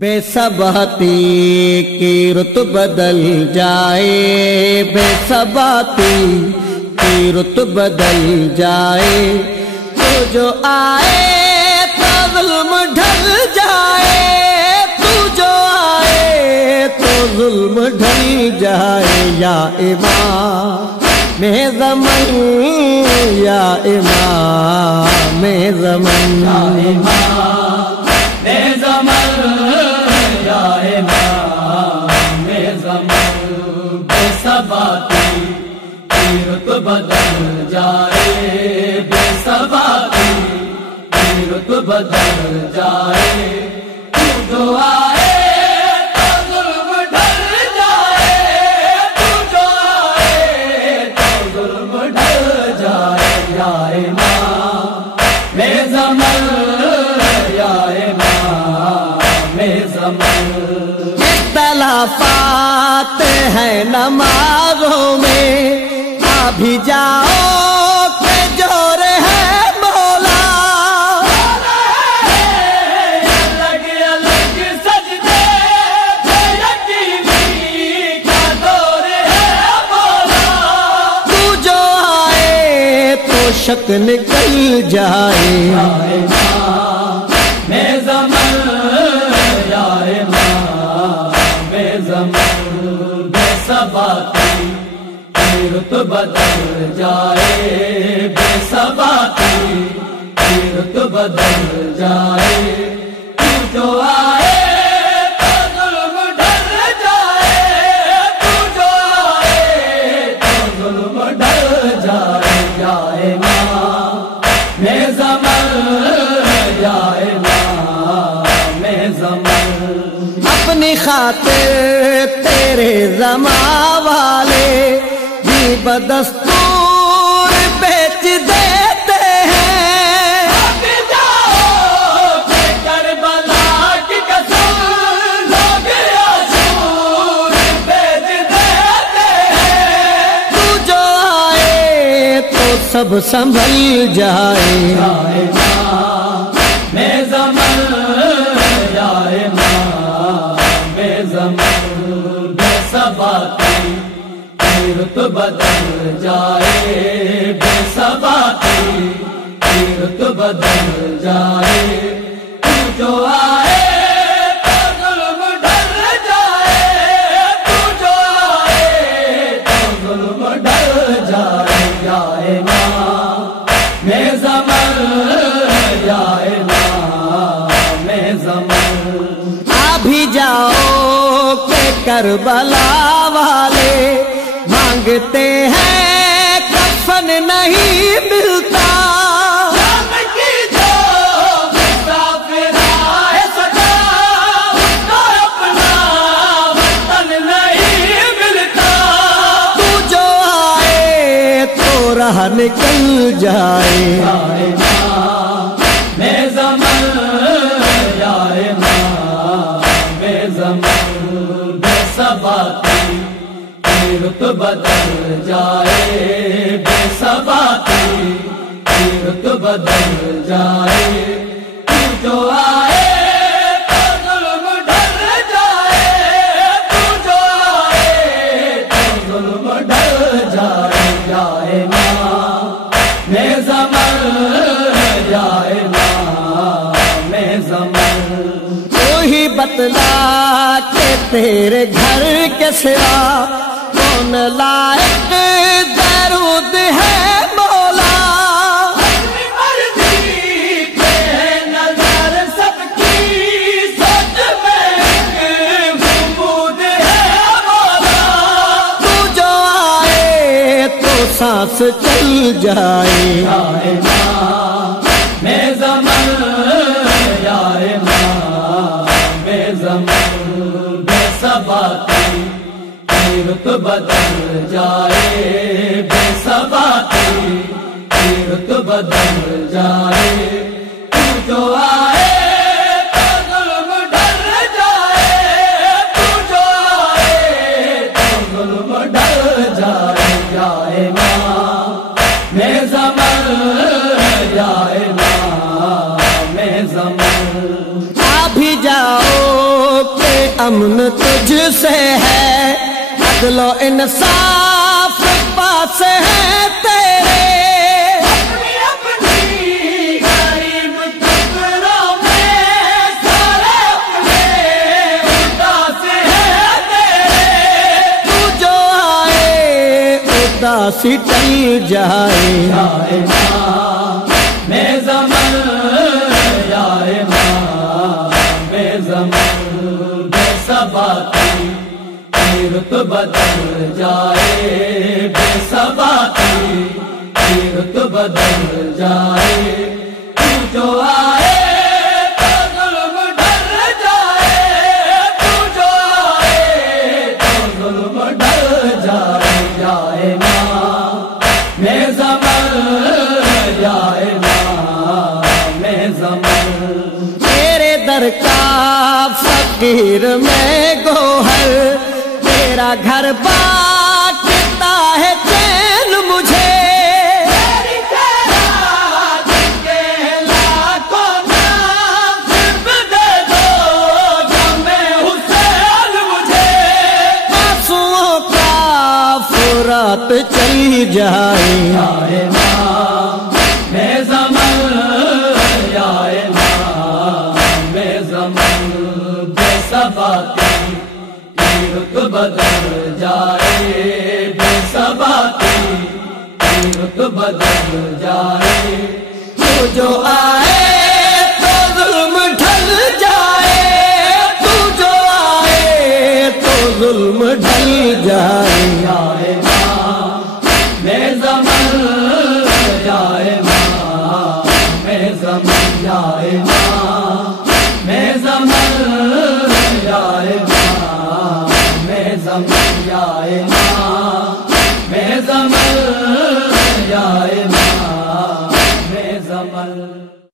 بے ثباتی کی رت بدل جائے، بے ثباتی کی رت بدل جائے، تو جو آئے تو ظلم ڈھل جائے، تو جو آئے تو ظلم ڈھل جائے، یا امام زمن، یا امام زمن، یا امام زمن، بے ثباتی کی رت بدل جائے، بے ثباتی کی رت بدل جائے، تو جو آئے تو ظلم ڈھل جائے، تو جو آئے تو ظلم ڈھل جائے، یا امام زمن، یا امام زمن۔ اختلافات ہیں نمازوں میں، آ بھی جاؤ کہ جور ہے مولا، الگ الگ سجدے بے یقینی کا دور ہے مولا، تو جو آئے تو شک نکل جائے، یا امام زمن، یا امام زمن، بے ثباتی کی رت بدل جائے، بے ثباتی کی رت بدل جائے، تو جو آئے تو ظلم ڈھل جائے، تو جو آئے تو ظلم ڈھل جائے، یا امام زمن، یا امام زمن۔ اپنی خاطر تیرے زماں والے بھی بدستور بیچ دیتے ہیں، اب جاؤ کہ کربلا کی قسم لوگ عاشور بیچ دیتے ہیں، تو جو آئے تو سب سنبھل جائے، یا امام زمن، یا امام زمن، بے ثباتی کی رت بدل جائے، بے ثباتی کی رت بدل جائے، تو جو آئے تو ظلم ڈھل جائے، تو جو آئے تو ظلم ڈھل جائے، یا امام زمن، یا امام زمن۔ آ بھی جاؤ کہ کربلا والے مانگتے ہیں کفن نہیں ملتا، شام کی جو مسافر آئے سکا اس کو اپنا وطن نہیں ملتا، تو جو آئے تو راہ نکل جائے، یا امام زمن، یا امام زمن، بے ثباتی کی رت بدل جائے، بے ثباتی کی رت بدل جائے، تو جو آئے تو ظلم ڈھل جائے، تو جو آئے تو ظلم ڈھل جائے، یا امام زمن، یا امام زمن۔ تو ہی بتلا کہ تیرے گھر کے سوا کون لائق درود ہے مولا، اپنی مرضی پہ نظر سب کی سوچ میں محمود ہے مولا، تو جو آئے تو سانس چل جائے، یا امام زمن، یا امام زمن، بے ثباتی کی رت بدل جائے، بے ثباتی کی رت بدل جائے، تو جو آئے تو ظلم ڈھل جائے، تو جو آئے تو ظلم ڈھل جائے، یا امام زمن، یا امام زمن۔ آ بھی جاؤ امن تجھ سے ہے، عدل و انصاف پاس ہے تیرے، اپنی اپنی غریب ٹکڑوں میں سارے اپنے اداس ہے تیرے، تو جو آئے اداسی ٹل جائے، یا امام میں زمن، یا امام میں زمن، بے ثباتی رت بدل جائے، بے ثباتی رت بدل جائے، تو جو آئے تو ظلم ڈر جائے، تو جو آئے تو ظلم ڈر جائے، یا امام میں زمن، یا امام میں زمن، تیرے در کا فقیر میں گوہر، تیرا گھر باقتا ہے چین مجھے، تیری خیرات کے لاکھوں نام صرف دے دو جامِ حسین مجھے، آنسوؤں کا فرات چل جائے، یا امام میں زمن، یا امام میں زمن، بے ثباتی رت بدل جائے، بے ثباتی رت بدل جائے، تو جو آئے تو ظلم ڈھل جائے، تو جو آئے تو ظلم ڈھل جائے، یا امام میں زمن، یا امام میں زمن، یا امام میں زمن، یا امام میں زمن، یا امام میں زمن، یا امام میں زمن۔